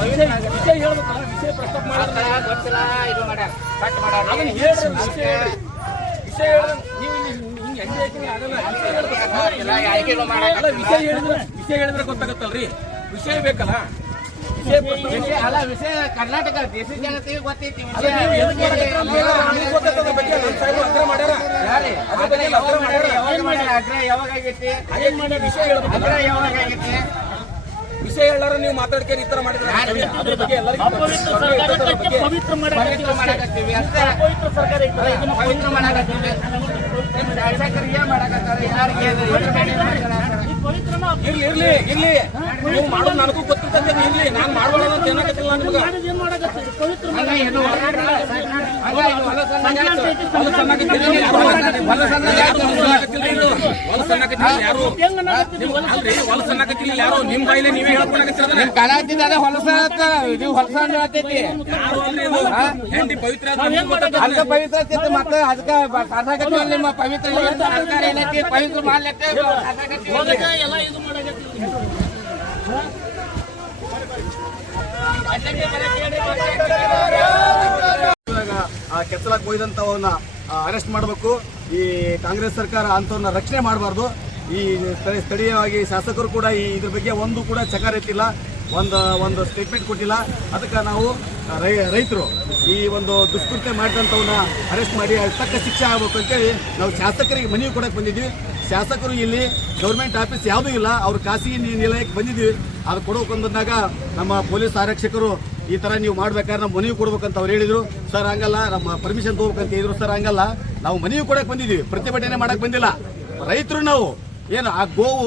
ವಿಷಯ ಹೇಳ್ಬೇಕಲ್ಲ, ವಿಷಯ ಪ್ರಸ್ತಾಪ ಮಾಡ್ಯಾರ ಗೊತ್ತಿಲ್ಲ, ಇದು ಮಾಡ್ಯಾರ ಕಟ್ ಮಾಡ್ಯಾರ. ಅದನ್ನ ಹೇಳ್ರಿ, ವಿಷಯ ಹೇಳ್ರಿ, ವಿಷಯ ಹೇಳ್ರಿ. ನೀವು ಹಿಂಗೆ ಹೆಂಗೆ ಹಾಕಿದ್ರೆ ಆಗಲ್ಲ. ವಿಷಯ ಹೇಳಿದ್ರೆ ಗೊತ್ತಾಗತ್ತಲ್ರಿ, ವಿಷಯ ಬೇಕಲ್ಲ. ವಿಷಯ ಅಲ್ಲ, ವಿಷಯ ಕರ್ನಾಟಕ ದೇಶ ಜನತೆಗೆ ಗೊತ್ತೈತಿ. ವಿಷಯ ಹೇಳಾರ ನೀವು ಮಾತಾಡ್ಕೇರಿ ಈ ತರ ಮಾಡಿದ್ರೆ ಅದ್ರ ಬಗ್ಗೆ ಎಲ್ಲರಿಗೂ ಪವಿತ್ರ ಮಾಡಾಕತ್ತೀವಿ ಅಷ್ಟೇ. ಪವಿತ್ರ ಮಾಡಾಕತ್ತೀವಿ. ಶಾಸಕರಿಗೆ ಮಾಡಾಕತ್ತಾರೆ, ಯಾರಿಗೆ ಇರ್ಲಿ ಇರ್ಲಿ ನೀವು ಮಾಡೋದು ನನಗೂ ಗೊತ್ತಿರ್ತದೆ. ಇರ್ಲಿ, ನಾನು ಮಾಡ್ಬೋಣ ಅಂತ ಏನಾಗತ್ತಿಲ್ಲ ನಿಮ್ಗೆ. ಯಾರು ನಿಮ್ ಬಾಯಿಲೆ ನೀವೇ ಹೇಳ್ಕೊಳಕತ್ತಿರ ಕಾಲಾಗ್ತಿದ ಹೊಲಸ ನೀವು ಹೊಲಸ ಹೇಳ್ತೈತಿ. ಹೆಂಡಿ ಪವಿತ್ರ ಅದಕ್ಕೆ ಪವಿತ್ರ ಆಗ್ತೈತಿ. ಮತ್ತೆ ಅದಕ್ಕೆ ಸಾಧಾಗತಿ ನಿಮ್ಮ ಪವಿತ್ರ ಸರ್ಕಾರ ಏನೈತಿ ಪವಿತ್ರ ಮಾಡ್ಲಿಕ್ಕೆ ಎಲ್ಲ ಇದು ಮಾಡಕತ್ತೀವಿ. ಕೆಚ್ಚಲಕ್ಕೆ ಒಯ್ದಂಥವನ್ನ ಅರೆಸ್ಟ್ ಮಾಡಬೇಕು. ಈ ಕಾಂಗ್ರೆಸ್ ಸರ್ಕಾರ ಅಂಥವ್ರನ್ನ ರಕ್ಷಣೆ ಮಾಡಬಾರ್ದು. ಈ ಸ್ಥಳೀಯವಾಗಿ ಶಾಸಕರು ಕೂಡ ಇದ್ರ ಬಗ್ಗೆ ಒಂದು ಕೂಡ ಚಕಾರ ಎತ್ತಿಲ್ಲ, ಒಂದು ಸ್ಟೇಟ್ಮೆಂಟ್ ಕೊಟ್ಟಿಲ್ಲ. ಅದಕ್ಕೆ ನಾವು ರೈತರು ಈ ಒಂದು ದುಷ್ಕೃತ್ಯ ಮಾಡಿದಂಥವನ್ನ ಅರೆಸ್ಟ್ ಮಾಡಿ ತಕ್ಕ ಶಿಕ್ಷೆ ಆಗಬೇಕು ಅಂತೇಳಿ ನಾವು ಶಾಸಕರಿಗೆ ಮನವಿ ಕೊಡಕ್ಕೆ ಬಂದಿದ್ವಿ. ಶಾಸಕರು ಇಲ್ಲಿ ಗೌರ್ಮೆಂಟ್ ಆಫೀಸ್ ಯಾವುದೂ ಇಲ್ಲ, ಅವ್ರು ಖಾಸಗಿ ನಿಲಯಕ್ಕೆ ಬಂದಿದ್ವಿ. ಅದು ಕೊಡೋಕೆ ಬಂದಾಗ ನಮ್ಮ ಪೊಲೀಸ್ ಆರಕ್ಷಕರು ಈ ಥರ ನೀವು ಮಾಡ್ಬೇಕಾದ್ರೆ ನಾವು ಮನವಿ ಕೊಡ್ಬೇಕಂತ ಅವ್ರು ಹೇಳಿದರು. ಸರ್ ಹಂಗಲ್ಲ, ನಮ್ಮ ಪರ್ಮಿಷನ್ ತೊಗೋಬೇಕಂತ ಹೇಳಿದ್ರು. ಸರ್ ಹಂಗಲ್ಲ, ನಾವು ಮನವಿ ಕೊಡಕ್ಕೆ ಬಂದಿದ್ವಿ, ಪ್ರತಿಭಟನೆ ಮಾಡಕ್ಕೆ ಬಂದಿಲ್ಲ. ರೈತರು ನಾವು ಏನು ಆ ಗೋವು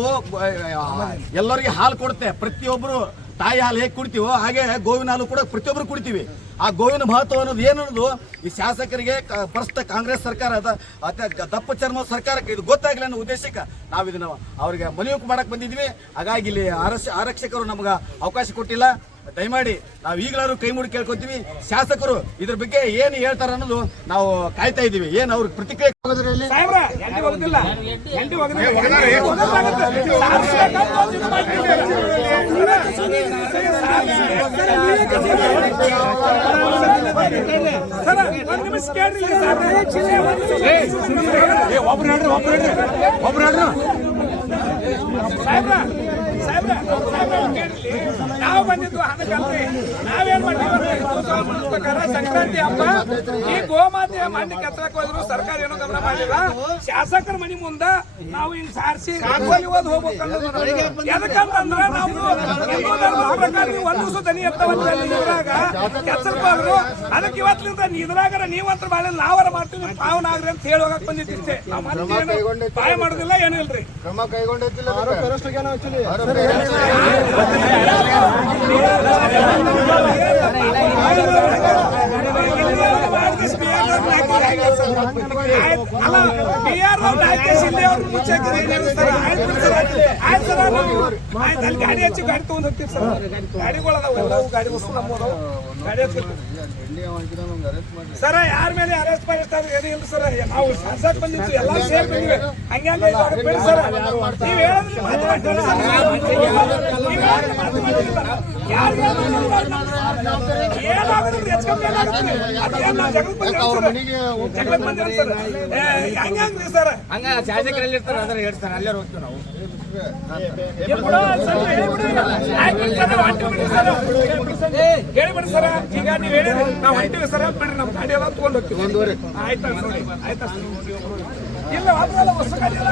ಎಲ್ಲರಿಗೆ ಹಾಲು ಕೊಡುತ್ತೆ. ಪ್ರತಿಯೊಬ್ಬರು ತಾಯಿ ಹಾಲು ಹೇಗೆ ಕುಡಿತೀವೋ ಹಾಗೆ ಗೋವಿನ ಹಾಲು ಕೂಡ ಪ್ರತಿಯೊಬ್ಬರು ಕುಡಿತೀವಿ. ಆ ಗೋವಿನ ಮಹತ್ವ ಅನ್ನೋದು ಏನನ್ನೋದು ಈ ಶಾಸಕರಿಗೆ ಪ್ರಸ್ತುತ ಕಾಂಗ್ರೆಸ್ ಸರ್ಕಾರದ ದಪ್ಪ ಚರ್ಮ ಸರ್ಕಾರಕ್ಕೆ ಇದು ಗೊತ್ತಾಗಲಿ ಅನ್ನೋ ಉದ್ದೇಶಕ್ಕೆ ನಾವು ಇದನ್ನು ಅವ್ರಿಗೆ ಮನವಿ ಮಾಡಕ್ಕೆ ಬಂದಿದ್ವಿ. ಹಾಗಾಗಿ ಇಲ್ಲಿ ಆರಕ್ಷಕರು ನಮ್ಗೆ ಅವಕಾಶ ಕೊಟ್ಟಿಲ್ಲ. ದಯಮಾಡಿ ನಾವು ಈಗಲಾದ್ರೂ ಕೈ ಮುಡಿ ಕೇಳ್ಕೊತೀವಿ. ಶಾಸಕರು ಇದ್ರ ಬಗ್ಗೆ ಏನು ಹೇಳ್ತಾರ ಅನ್ನೋದು ನಾವು ಕಾಯ್ತಾ ಇದ್ದೀವಿ. ಏನು ಅವ್ರಿಗೆ ಪ್ರತಿಕ್ರಿಯೆ ನಾವು ಬಂದಿದ್ದು ಅದಕ್ಕಂದ್ರೆ ನಾವೇನ್ ಮಾಡಿದ್ವಿ ಪ್ರಕಾರ ಸಂಕ್ರಾಂತಿ ಹಬ್ಬ ಈ ಗೋಮಾತೆಯ ಮಣ್ಣಿ ಕೆತ್ತಕ್ಕೆ ಹೋದ್ರು ಸರ್ಕಾರ ಏನೋ ಗಮನ ಮಾಡಿಲ್ಲ. ಶಾಸಕರ ಮನಿ ಮುಂದ ನಾವು ಹಿಂಗ್ ಸಾರಿಸಿ ಹೋಗ್ಬೇಕಂದ್ರೆ ಯಾಕಂತಂದ್ರೆ ನಾವು ಪ್ರಕಾರ ಒಂದು ದಿವಸ ದನಿ ಎತ್ತವರಾಗ ಕೆತ್ತಕ್ಕೆ ಹೋದ್ರು. ಅದಕ್ಕೆ ಇವತ್ತಿನಿಂದ ಇದ್ರಾಗ ನೀವಂತ್ರ ಬಾಳ ನಾವರ ಮಾಡ್ತೀವಿ, ಪಾವನಾಗ್ರಿ ಅಂತ ಹೇಳಿ ಹೋಗಕ್ ಬಂದಿದ್ದಿಷ್ಟೇ. ನಾವು ಪಾಯ ಮಾಡೋದಿಲ್ಲ, ಏನೂ ಇಲ್ರಿ. ಕ್ರಮ ಕೈಗೊಂಡಿಲ್ಲ. ಗಾಡಿ ಹಚ್ಚಿ ಗಾಡಿ ತಗೊಂಡ್ ಹೋಗ್ತೀವಿ ಸರ್. ಗಾಡಿಗಳದಾವ, ಗಾಡಿ ವಸ್ತು ನಮ್ಮದು ಗಾಡಿ ಹಚ್ಚಿರ್ತೀವಿ ಸರ. ಯಾರ ಮೇಲೆ ಅರೆಸ್ಟ್ ಮಾಡಿಸ್ತಾರೆ ಏನಿಲ್ಲ ಸರ್. ನಾವು ಶಾಸಕ ಬಂದಿತ್ತು, ಎಲ್ಲ ಸೇರಿ ಬಂದಿವೆ. ಹಂಗಾಗಿ ಸರ್ ನೀವು ಹೇಳಿದ್ರಿ ಸರ್. ಹಂಗ ಶಾಸಕರಲ್ಲಿ ಇರ್ತಾರೆ, ಅದನ್ನ ಹೇಳ್ತಾರೆ, ಅಲ್ಲೇ ಹೋಗ್ತೀವಿ ನಾವು. ಹೇಳಿಬಿಡಿ ಸರ, ಈಗ ನೀವು ಹೇಳಿದ್ರಿ ನಾವು ಹೊಂಟಿವಿ ಸರ, ಬಿಡ್ರಿ ನಮ್ಮ ಗಾಡಿ ಎಲ್ಲ ತಗೊಂಡು ಹೋಗ್ತೀವಿ. ಆಯ್ತಾ ನೋಡಿ, ಆಯ್ತಾ ಇಲ್ಲ ಅದ್ರಲ್ಲ ಹೊಸ ಗಾಡಿ ಎಲ್ಲ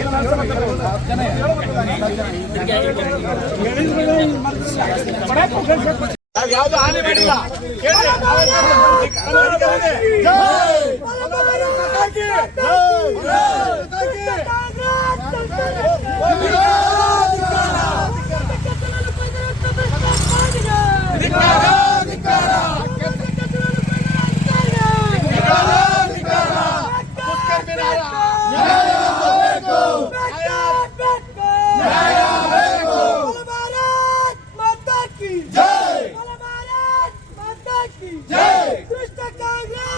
ಇಲ್ಲಿ ಯಾವ್ದು ಹಾನಿ ಮಾಡಿಲ್ಲ. Jai!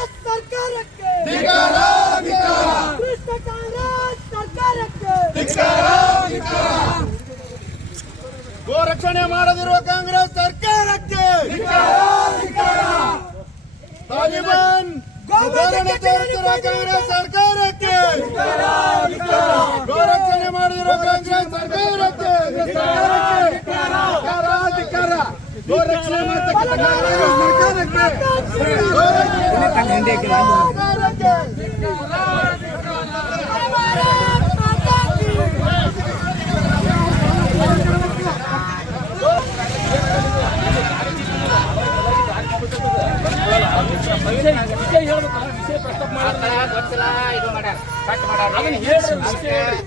ವಿಷಯ ಹೇಳ್ಬೇಕಲ್ಲ, ವಿಷಯ ಪ್ರಸ್ತಾಪ ಮಾಡ್ತಾರೆ ಗೊತ್ತಿಲ್ಲ, ಇದು ಮಾಡ್ಯಾರ ಕಟ್ ಮಾಡ್ಯಾರ, ಅದನ್ನ ಹೇಳ್ರಿ, ವಿಷಯ ಹೇಳ್ರಿ,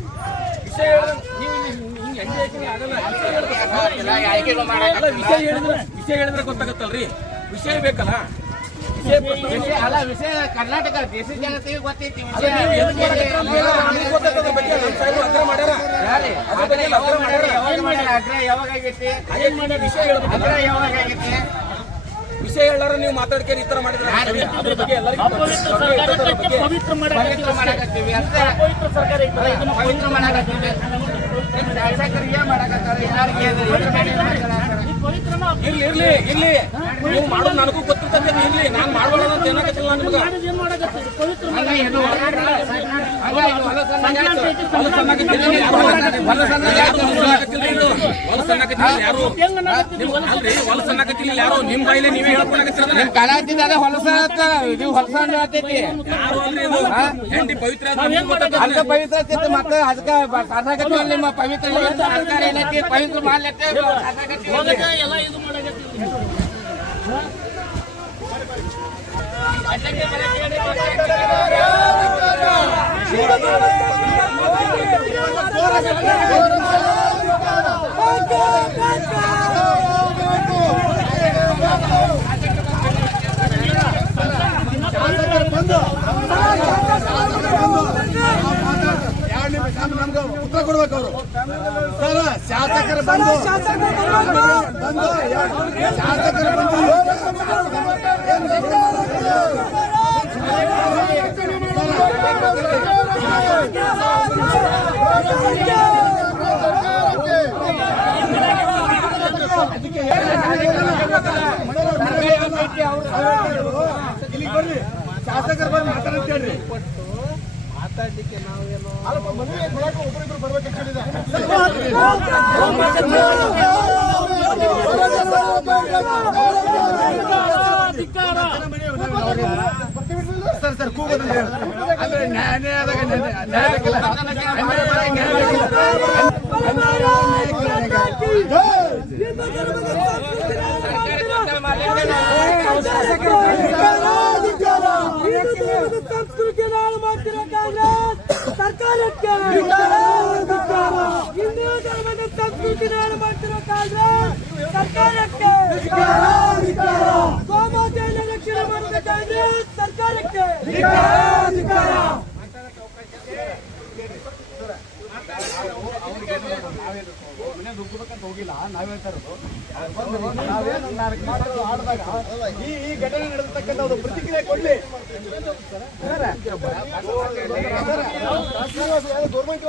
ವಿಷಯ ಹೇಳ್ರಿ. ನೀವು ಹಿಂಗೆ ಹೆಂಗೆ ಹಾಕಿದ್ರೆ ಆಗಲ್ಲ, ವಿಷಯ ಹೇಳಿದ್ರೆ ವಿಷಯ ಹೇಳಿದ್ರೆ ಗೊತ್ತಾಗತ್ತಲ್ರಿ, ವಿಷಯ ಬೇಕಲ್ಲ, ವಿಷಯ ಅಲ್ಲ ವಿಷಯ ಕರ್ನಾಟಕ ದೇಶದ ಜನತೆಗೆ ಗೊತ್ತೈತಿ. ಯಾವಾಗ ಆಗೈತಿ ವಿಷಯ ಹೇಳ್ಬೇಕು, ಯಾವಾಗ ಆಗೈತಿ ವಿಷಯ ಹೇಳಾರ ನೀವು ಮಾತಾಡ್ಕೇರಿ ಈ ತರ ಮಾಡಿದ್ರೆ ಅದ್ರ ಬಗ್ಗೆ ಎಲ್ಲರಿಗೂ ಪವಿತ್ರ ಮಾಡಕತ್ತೀವಿ ಅಂತ ಪವಿತ್ರ ಮಾಡಕತ್ತೀವಿ. ಶಾಸಕರಿಗೆ ಮಾಡಕತ್ತಾರೆ, ಯಾರಿಗೆ ಇರ್ಲಿ ಇರ್ಲಿ ಇರ್ಲಿ, ನೀವು ಮಾಡೋದು ನನಗೂ ಗೊತ್ತಿರ್ತದೆ, ಇರ್ಲಿ ನಾನು ಮಾಡ್ಬೇಡ ಅಂತ ಏನಾಗತ್ತಿಲ್ಲ ನಿಮ್ಗೆ. ಯಾರು ನಿಮ್ ಬಾಯಿಲೆ ನೀವೇ ಹೇಳ್ಕೊಳಕತ್ತಿರ ಕಲಾತಿದ್ದಾರೆ ಹೊಲಸ ಇದು ಹೊಲಸ ಆಗ್ತೈತಿ. ಯಾರು ಅಲ್ರಿ ಇದು ಹೆಂಡಿ ಪವಿತ್ರ ಅದಕ್ಕೆ ಪವಿತ್ರ ಆಗ್ತೈತಿ. ಮತ್ತೆ ಅದಕ್ಕೆ ಸಾಕಾಗತ್ತಿ ನಿಮ್ಮ ಪವಿತ್ರ ಸರ್ಕಾರ ಏನೈತಿ ಪವಿತ್ರ ಮಾಡ್ಲತ್ತೆ ಎಲ್ಲ ಇದು ಮಾಡಕತ್ತೀವಿ. ನಮ್ಗೆ ಉತ್ತರ ಕೊಡ್ಬೇಕು ಅವರು. ಸರ್ ಶಾಸಕರು ಬಂದು ಶಾಸಕರು ಬಂದು ಇಲ್ಲಿಗೆ ಬರ್ರಿ, ಶಾಸಕರು ಬಂದು ಮಾತಾಡಕ್ಕೆ ಹೇಳ್ರಿ. ಮಾತಾಡ್ಲಿಕ್ಕೆ ನಾವೇನು ಒಬ್ಬರಿಬ್ರು ಬರ್ಬೇಕಂತ ಹೇಳಿದ. ಸರ್ ಸರ್ ಕೂಗೋದಂದ್ರೆ ಅಂದ್ರೆ ನ್ಯಾಯ ಆದಾಗ ನ್ಯಾಯ ಬೇಕಿಲ್ಲ. ಸಂಸ್ಕೃತಿ ನಾಳು ಮಾಡ್ತಿರೋ ಕಾಂಗ್ರೆಸ್ ಸರ್ಕಾರಕ್ಕೆ, ಹಿಂದೂ ಧರ್ಮದ ಸಂಸ್ಕೃತಿ ನಾಳು ಮಾಡ್ತಿರೋ ಕಾಂಗ್ರೆಸ್ ಸರ್ಕಾರಕ್ಕೆ, ಗೋಮಾತೆಯನ್ನು ರಕ್ಷಣೆ ಮಾಡಿದ ಕಾಂಗ್ರೆಸ್ ಸರ್ಕಾರಕ್ಕೆ. ಹೋಗಿಲ್ಲ, ನಾವ್ ಹೇಳ್ತಾ ಇರೋದು ನಾವೇನು ಆಡಿದಾಗ ಈ ಘಟನೆ ನಡೆದತಕ್ಕಂಥ ಒಂದು ಪ್ರತಿಕ್ರಿಯೆ ಕೊಡ್ಲಿ. ಗೌರ್ಮೆಂಟ್